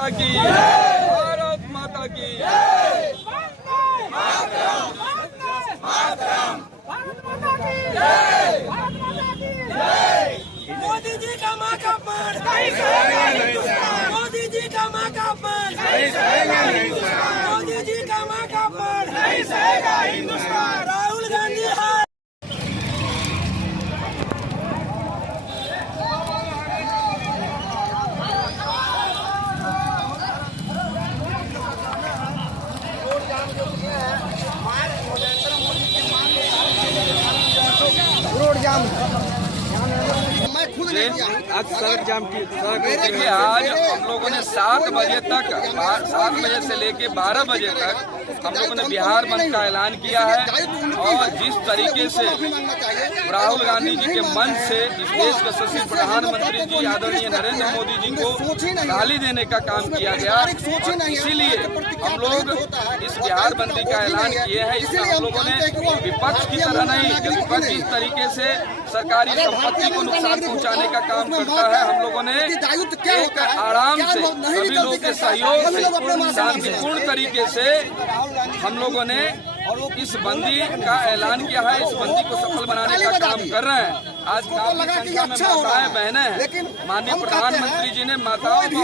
माता की, भारत माता की। मोदी जी का माँ का अपमान, मोदी जी का माँ का अपमान, मोदी जी का माँ का अपमान नहीं सहेगा हिंदुस्तान। राहुल गांधी है। रोड जाम, आज सड़क जाम की देखिए, आज हम लोगों ने 7 बजे तक 7 बजे से लेके 12 बजे तक हम लोगों ने बिहार बंद का ऐलान किया है। और जिस तरीके से राहुल गांधी जी के मंच से इस देश के यशस्वी प्रधानमंत्री जी आदरणीय नरेंद्र मोदी जी को गाली देने का काम किया गया, और इसीलिए हम लोग इस बिहार बंदी का ऐलान किए हैं। इसमें हम लोगों ने विपक्ष की तरह नहीं, कि विपक्ष जिस तरीके से सरकारी संपत्ति को नुकसान पहुंचाने का काम करता है, हम लोगों ने एक आराम से सभी लोगों के सहयोग से शांतिपूर्ण तरीके से हम लोगों ने इस बंदी का ऐलान किया है। इस बंदी को सफल बनाने का काम कर रहे हैं। आज काफी संख्या में माताएं बहनें हैं। माननीय प्रधानमंत्री जी ने माताओं को,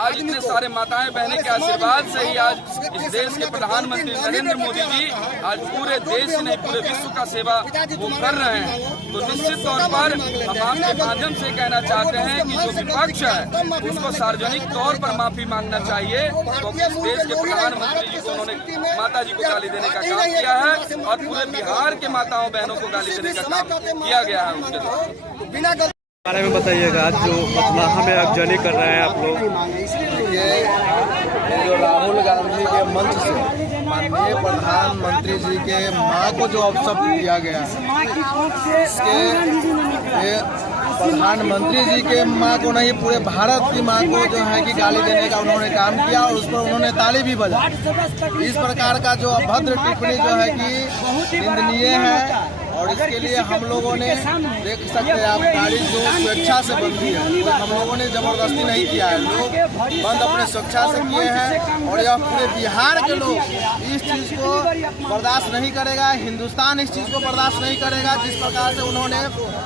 आज इतने सारे माताएं बहनें के आशीर्वाद से ही आज इस देश के प्रधानमंत्री नरेंद्र मोदी जी आज पूरे देश ही नहीं पूरे विश्व का सेवा वो कर रहे हैं। तो निश्चित तौर पर हम आपके माध्यम से कहना चाहते हैं कि जो विपक्ष है उसको सार्वजनिक तौर पर माफी मांगना चाहिए, क्योंकि इस देश के प्रधानमंत्री जी को उन्होंने माता जी को गाली देने का काम किया है, और पूरे बिहार के माताओं बहनों को गाली देने का काम किया गया है उनके द्वारा। बारे में बताइएगा, आज जो मतदान में अगजनी कर रहे हैं आप लोग। ये जो राहुल गांधी के मंच से माननीय प्रधानमंत्री जी के मां को जो अवसर दिया गया है, इसके प्रधानमंत्री जी के मां को नहीं पूरे भारत की मां को जो है कि गाली देने का उन्होंने काम किया, और उस पर उन्होंने ताली भी बजाई। इस प्रकार का जो अभद्र टिप्पणी जो है कि निंदनीय है, और इसके लिए हम लोगों ने देख सकते हैं आप गाड़ी जो स्वेच्छा से बंदी है, तो हम लोगों ने जबरदस्ती नहीं किया है, लोग बंद अपने स्वेच्छा से किए हैं। और यह पूरे बिहार के लोग इस चीज़ को बर्दाश्त नहीं करेगा, हिंदुस्तान इस चीज़ को बर्दाश्त नहीं करेगा। जिस प्रकार से उन्होंने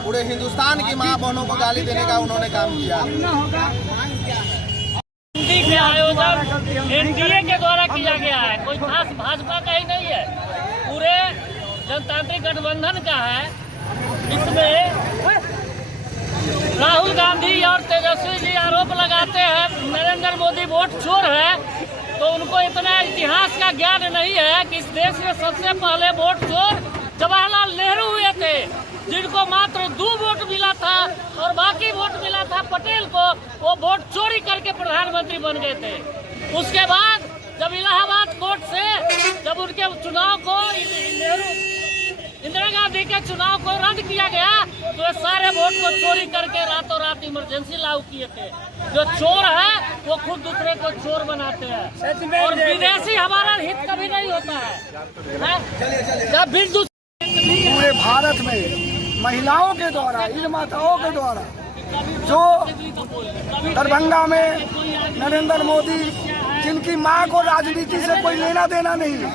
पूरे हिंदुस्तान की माँ बहनों को गाली देने का उन्होंने काम किया। के आयोजन एनडीए के द्वारा किया गया है, कोई खास भाजपा का ही नहीं है, पूरे जनतांत्रिक गठबंधन का है। इसमें राहुल गांधी और तेजस्वी जी आरोप लगाते हैं नरेंद्र मोदी वोट चोर है, तो उनको इतना इतिहास का ज्ञान नहीं है कि इस देश में सबसे पहले वोट चोर जवाहरलाल नेहरू हुए थे, जिनको मात्र 2 वोट मिला था और बाकी वोट मिला था पटेल को। वो वोट चोरी करके प्रधानमंत्री बन गए थे। उसके बाद जब इलाहाबाद कोर्ट से जब उनके चुनाव को इंदिरा गांधी के चुनाव को रद्द किया गया, तो ये सारे वोट को चोरी करके रातों रात इमरजेंसी लागू किए थे। जो चोर है वो खुद दूसरे को चोर बनाते हैं, और विदेशी हमारा हित कभी नहीं होता है। जब भी पूरे भारत में महिलाओं के द्वारा, इन माताओं के द्वारा जो दरभंगा में नरेंद्र मोदी, जिनकी मां को राजनीति से कोई लेना देना नहीं है,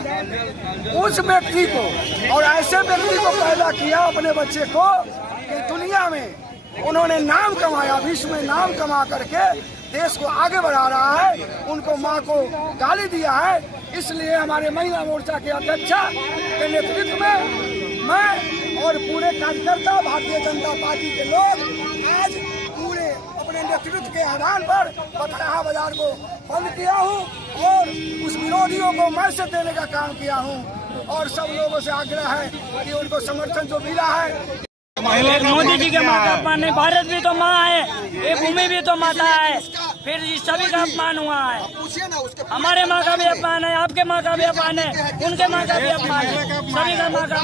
उस व्यक्ति को और ऐसे व्यक्ति को पैदा किया अपने बच्चे को कि दुनिया में उन्होंने नाम कमाया, विश्व में नाम कमा करके देश को आगे बढ़ा रहा है। उनको मां को गाली दिया है। इसलिए हमारे महिला मोर्चा के अध्यक्षा के नेतृत्व में मैं और पूरे कार्यकर्ता भारतीय जनता पार्टी के लोग आज पूरे अपने नेतृत्व के आह्वान पर बथराहा बाजार को बंद किया हूँ, और उस विरोधियों को मैसेज देने का काम किया हूँ। और सब लोगों से आग्रह है कि उनको समर्थन जो मिला है। मोदी जी के माँ का अपमान नहीं, भारत भी तो माँ है, ये भूमि भी तो माता है, फिर सभी का अपमान हुआ है। हमारे माँ का भी अपमान है, आपके माँ का भी अपमान है, उनके माँ का भी अपमान है, सभी का माँ का